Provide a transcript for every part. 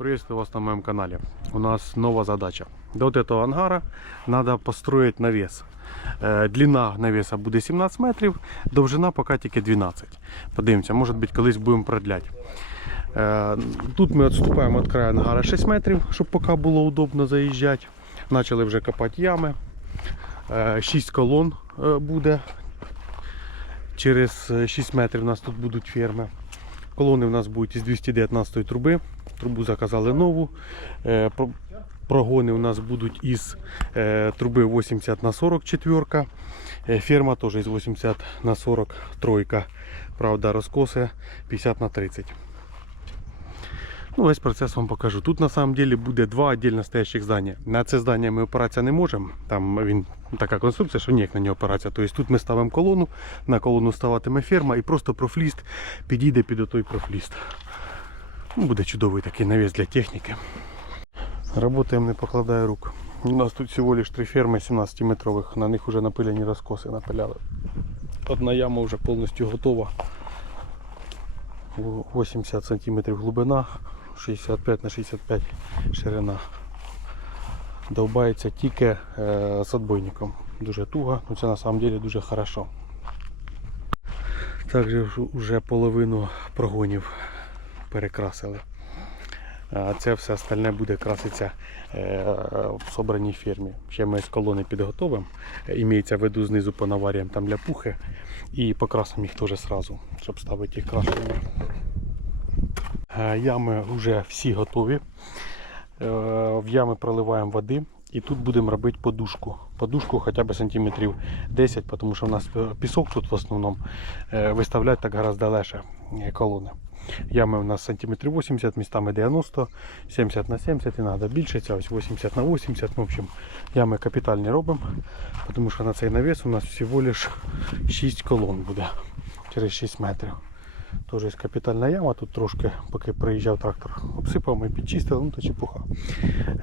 Приветствую вас на моем канале. У нас новая задача. До вот этого ангара надо построить навес. Е, длина навеса буде 17 метрів, довжина поки тільки 12 Подивимося, може бути колись будемо продляти. Е, тут ми відступаємо від краю ангара 6 метрів, щоб поки було удобно заїжджати. Почали вже копати ями. 6 е, колон буде. Через 6 метрів у нас тут будуть ферми. Колони у нас будуть із 219 труби. Трубу заказали нову. Е, прогони у нас будуть із е, труби 80 на 44 е, Ферма теж із 80 на 43 Правда, розкоси 50 на 30 Ну, Весь процес вам покажу. Тут на самом деле буде два віддільно стоящих здання. На це здання ми опиратися не можемо. Там він ну, така конструкція, що ніяк на нього опиратися. Тобто Тут ми ставимо колону, на колону ставатиме ферма і просто профліст підійде під отой профліст. Ну, буде чудовий такий навіс для техніки. Работаємо не покладає рук. У нас тут всього лиш три ферми 17-метрових, на них вже напилені розкоси напиляли. Одна яма вже повністю готова. 80 см глибина. 65 на 65 ширина. Довбається тільки е, з отбойником. Дуже туго, але ну, це на самом деле дуже хорошо. Також вже половину прогонів перекрасили. А це все остальне буде краситися е, в собраній фермі. Ще ми з колони підготовимо. Іміється в виду знизу по понаварюємо там пухи. і покрасимо їх теж одразу, щоб ставити їх крашеними. Е, ями вже всі готові. Е, в ями проливаємо води і тут будемо робити подушку. Подушку хоча б сантиметрів 10, тому що в нас е, пісок тут в основному виставляють так гораздо легше колони. Ями у нас сантиметрів 80, містами 90, 70 на 70 і треба більше, ця ось 80 на 80. Ну, в общем, ями капітальні робимо, тому що на цей навіс у нас всього лиш 6 колон буде через 6 метрів. Теж є капітальна яма, тут трошки, поки приїжджав трактор, обсипав, ми підчистили, ну то чепуха.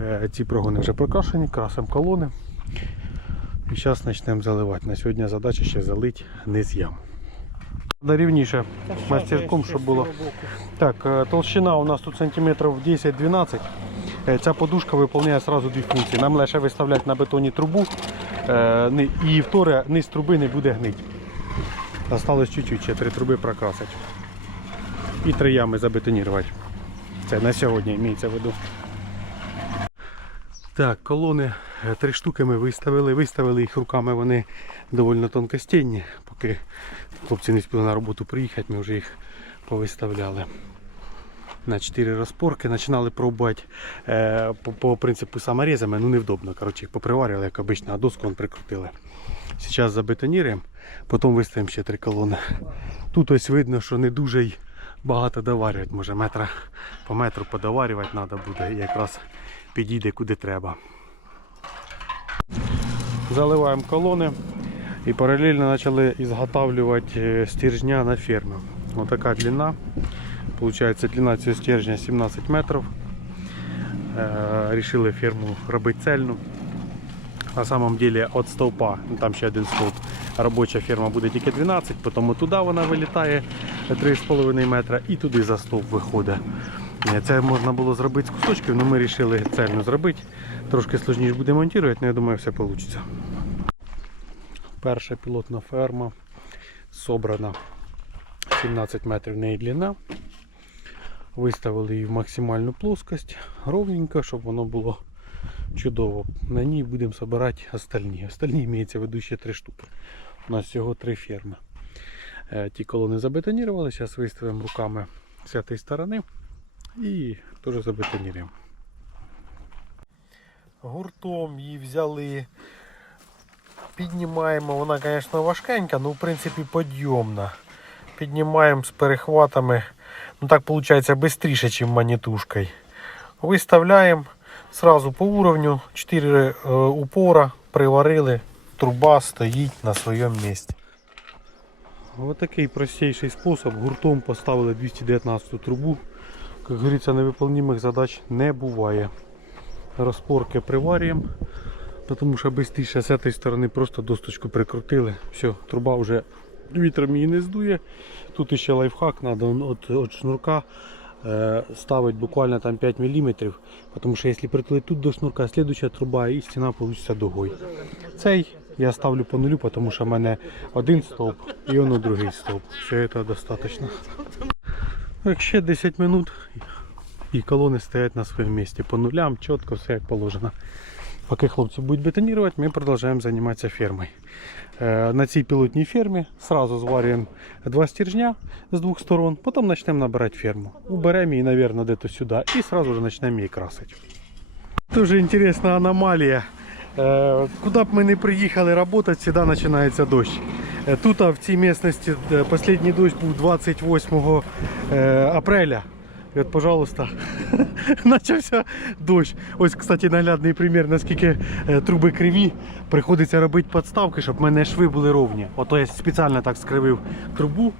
Е, ці прогони вже прокашені, красимо колони. І зараз почнемо заливати. На сьогодні задача ще залити низ ям. Рівніше мастерком, щоб було. Так, е, толщина у нас тут сантиметрів 10-12. Е, ця подушка виконує одразу дві функції. Нам лише виставляти на бетоні трубу і вторе низ труби не буде гнити. Осталось чуть-чуть, ще три труби прокрасити. І три ями забетонірувати. Це на сьогодні іміється в виду. Так, колони е, три штуки ми виставили. Виставили їх руками, вони доволі тонкостінні. Поки хлопці не спіли на роботу приїхати, ми вже їх повиставляли на 4 розпорки. Починали пробувати е, по, по принципу саморізами, ну невдобно. Коротше, їх поприварили, як обично, а доску прикрутили. Зараз забетоніруємо, потім виставимо ще три колони. Тут ось видно, що не дуже й багато доварюють, може метра по метру подоварювати треба буде якраз підійде куди треба. Заливаємо колони і паралельно почали ізготавлювати е, стержня на фермі. Ось така длина. Получається, длина цього стержня 17 метрів. Е, рішили ферму робити цельну. На самом деле від стовпа, ну, там ще один стовп, робоча ферма буде тільки 12, потім туди вона вилітає 3,5 метра і туди за стовп виходить. Е, це можна було зробити з кусочків, але ми вирішили цельну зробити. Трошки складніше буде монтувати, але я думаю, все вийде. Перша пілотна ферма собрана 17 метрів неї длина. Виставили її в максимальну плоскость, ровненько, щоб воно було чудово. На ній будемо збирати остальні. Остальні імеється веду ще три штуки. У нас всього три ферми. Е, ті колони забетонірували, зараз виставимо руками з цієї сторони і теж забетоніруємо. Гуртом її взяли, піднімаємо, вона, звісно, важкенька, але ну, в принципі підйомна. Піднімаємо з перехватами. Ну так получается быстрее, чем монетушкой. Выставляем сразу по уровню. 4 э, упора приварили. Труба стоїть на своєму місці. Ось такий простіший спосіб. Гуртом поставили 219 трубу. Як говориться, невиповнимих задач не буває. Розпорки приварюємо, Потому що швидше з цієї сторони просто досточку прикрутили. Все, труба вже Вітер її не здує. Тут ще лайфхак, треба от, от шнурка е, ставити буквально там 5 мм, тому що якщо притулить тут до шнурка, слідуюча труба і стіна вийде дугою. Цей я ставлю по нулю, тому що в мене один стовп і воно другий стовп. Все це достатньо. Так, ще 10 хвилин і колони стоять на своєму місці. По нулям, чітко, все як положено. Поки хлопці будуть бетонувати, ми продовжуємо займатися фермою. Е, на цій пілотній фермі. одразу зварюємо два стержня з двох сторон, потім почнемо набирати ферму. Уберемо її, мабуть, десь сюди і одразу почнемо її красити. Дуже цікава аномалія. Е, куди б ми не приїхали працювати, завжди починається дощ. Е, тут в цій місцевості останній дощ був 28 апреля. І от, пожалуйста, почався дощ. Ось, кстати, наглядний примір, наскільки е, труби криві. Приходиться робити підставки, щоб в мене шви були ровні. Ото я спеціально так скривив трубу,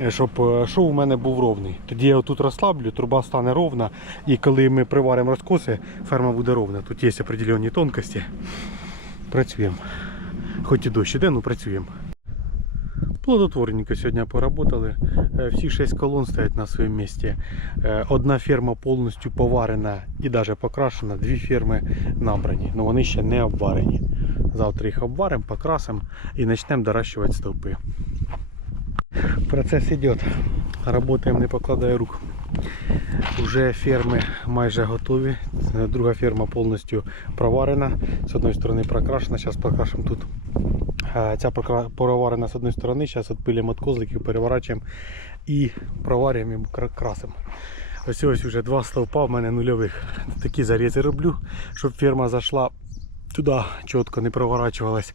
е, щоб е, шов у мене був ровний. Тоді я тут розслаблю, труба стане ровна. І коли ми приваримо розкоси, ферма буде ровна. Тут є определені тонкості. Працюємо. Хоч і дощ іде, але ну працюємо. Плодотворненько сьогодні поработали. Е, всі 6 колон стоять на своєму місці. Е, одна ферма повністю поварена і навіть покрашена, дві ферми набрані, але ну, вони ще не обварені. Завтра їх обваримо, покрасимо і почнемо доращувати стовпи. Процес йде. Работаем не покладая рук. Уже ферми майже готові. Друга ферма повністю проварена. З одної сторони прокрашена, зараз прокрашимо тут. Е, ця проварена з одної сторони, зараз відпилимо від козликів, переворачуємо і проварюємо і красимо. Ось ось вже два стовпа в мене нульових. Такі зарізи роблю, щоб ферма зайшла туди чітко не проворачувалась.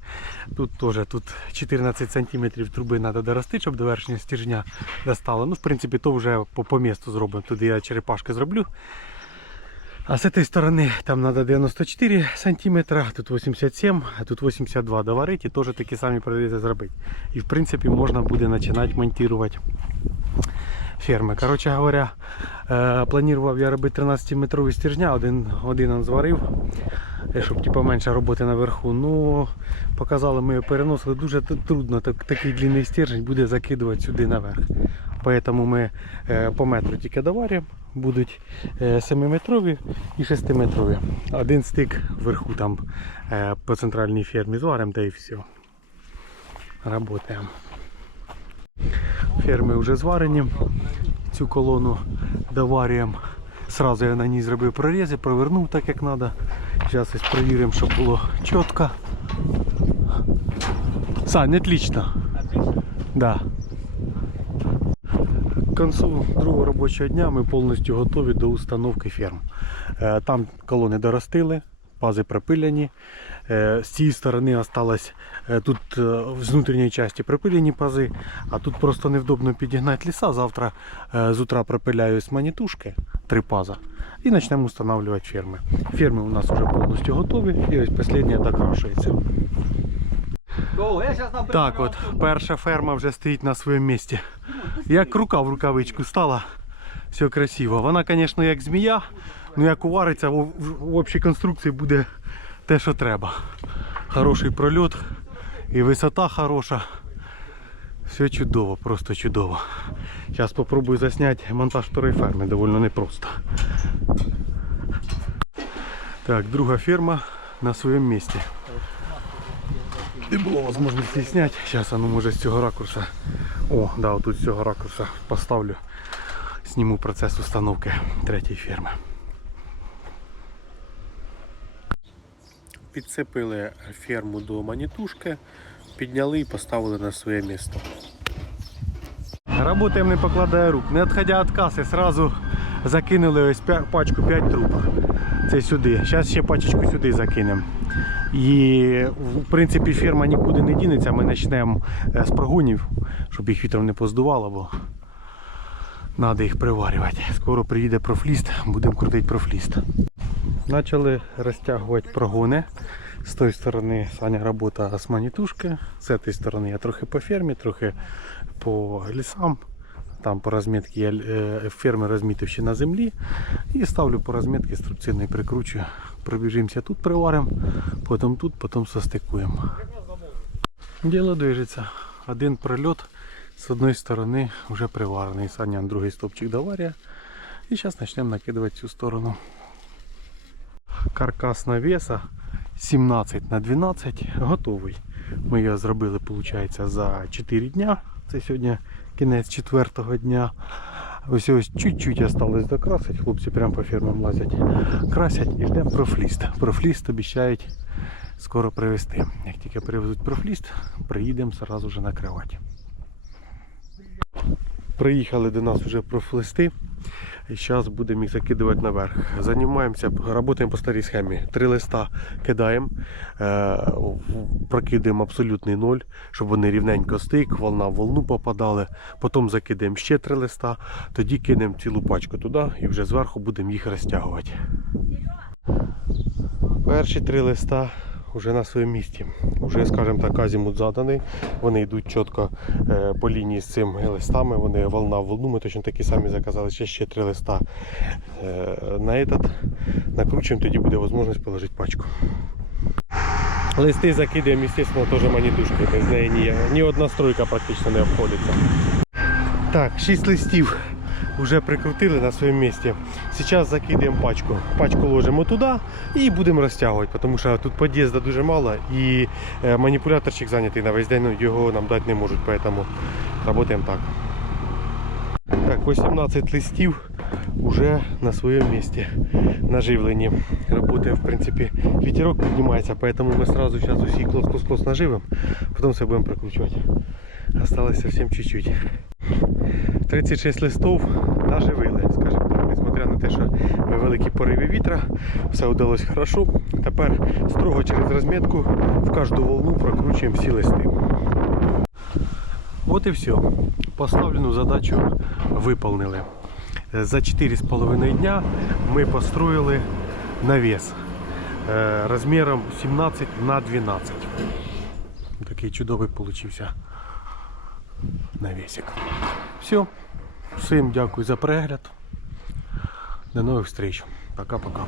Тут теж тут 14 см труби треба дорости, щоб до верхнього стержня достало. Ну, в принципі, то вже по по місту зробимо. Туди я черепашки зроблю. А з цієї сторони там треба 94 см, тут 87, а тут 82 доварити і теж такі самі прорізи зробити. І в принципі можна буде починати монтувати ферми. Коротше говоря, е, планував я робити 13-метрові стержня, один один зварив. Е, щоб типу, менше роботи наверху. Ну, показали, ми його переносили. Дуже трудно так, такий длинний стержень буде закидувати сюди наверх. Тому ми е, по метру тільки доваримо, будуть 7-метрові е, і 6-метрові. Один стик вверху там по центральній фермі зваримо та і все. Работаємо. Ферми вже зварені. Цю колону доварюємо. Сразу я на ній зробив прорізи, провернув так як треба. Зараз ось перевіримо, щоб було чітко. Сань, отлично. Отлично? Да. К концу другого робочого дня ми повністю готові до установки ферм. Е, там колони доростили пази припилені. Е, з цієї сторони осталось е, тут е, з внутрішньої частини пропилені пази, а тут просто невдобно підігнати ліса. Завтра з утра пропиляю з манітушки три пази і почнемо встановлювати ферми. Ферми у нас вже повністю готові і ось останнє докрашується. Так от, перша ферма вже стоїть на своєму місці. Ну, Як рука в рукавичку стала все красиво. Вона, звісно, як змія, але ну, як увариться, в, в общій конструкції буде те, що треба. Хороший прольот і висота хороша. Все чудово, просто чудово. Зараз спробую засняти монтаж второї ферми, доволі непросто. Так, друга ферма на своєму місці. Не було можливості зняти. Зараз воно може з цього ракурса. О, да, отут з цього ракурса поставлю зніму процес установки третьої ферми. Підцепили ферму до манітушки, підняли і поставили на своє місце. Работаем не покладая рук. Не відходя від каси, сразу закинули ось пачку 5 труб. Це сюди. Зараз ще пачечку сюди закинемо. І в принципі ферма нікуди не дінеться. Ми почнемо е, з прогонів, щоб їх вітром не поздувало. бо Надо їх приварювати. Скоро приїде профліст, будемо крутити профліст. Почали розтягувати прогони. З тої сторони Саня робота з манітушки, з цієї сторони я трохи по фермі, трохи по лісам. Там по розмітці я е, ферми розмітив ще на землі. І ставлю по розмітці струбциною прикручую. Пробіжимося тут, приваримо, потім тут, потім состикуємо. Діло движеться. Один прильот. С одной стороны уже приваренный. Санян другий стопчик доваря. И сейчас начнем накидывать всю сторону. Каркас навеса 17 на 12 готовий. Ми його зробили виходить, за 4 дня. Це сьогодні кінець четвертого дня. Ось ось чуть-чуть осталось докрасити, хлопці прямо по фермам лазять. Красять і ждемо профліст. Профліст обіцяють скоро привезти. Як тільки привезуть профліст, приїдемо одразу накривати. Приїхали до нас вже профлисти. І зараз будемо їх закидувати наверх. Займаємося, працюємо по старій схемі. Три листа кидаємо, е, прокидаємо абсолютний ноль, щоб вони рівненько стик, волна в волну попадали. Потім закидаємо ще три листа, тоді кинемо цілу пачку туди і вже зверху будемо їх розтягувати. Перші три листа вже на своєму місці. Уже, скажімо так, азімут заданий, вони йдуть чітко е, по лінії з цими листами, вони волна в волну, ми точно такі самі заказали, ще ще три листа е, на этот. Накручуємо, тоді буде можливість положити пачку. Листи закидаємо, звісно, теж манітушки, без неї ні, ні одна стройка практично не обходиться. Так, 6 листів вже прикрутили на своєму місці. Зараз закидаємо пачку. Пачку ложимо туди і будемо розтягувати, тому що тут під'їзду дуже мало і е, маніпуляторчик зайнятий на весь день, ну, його нам дать не можуть, поэтому працюємо так. Так, 18 листів уже на своєму місці наживлені. Работаем, в принципі, вітерок піднімається, поэтому ми сразу сейчас усі клос-клос-клос наживим, потім все будемо прокручувати. Осталось совсем чуть-чуть. 36 листов наживили, скажімо так, несмотря на те, що великі пориви вітра, все вдалося хорошо. Тепер строго через розмітку в кожну волну прокручуємо всі листи. От і все. Поставлену задачу виповнили. За 4,5 дня ми построїли навіс е, розміром 17 на 12. Такий чудовий получився навесик. Все. Всім дякую за перегляд. До нових встреч. Пока-пока.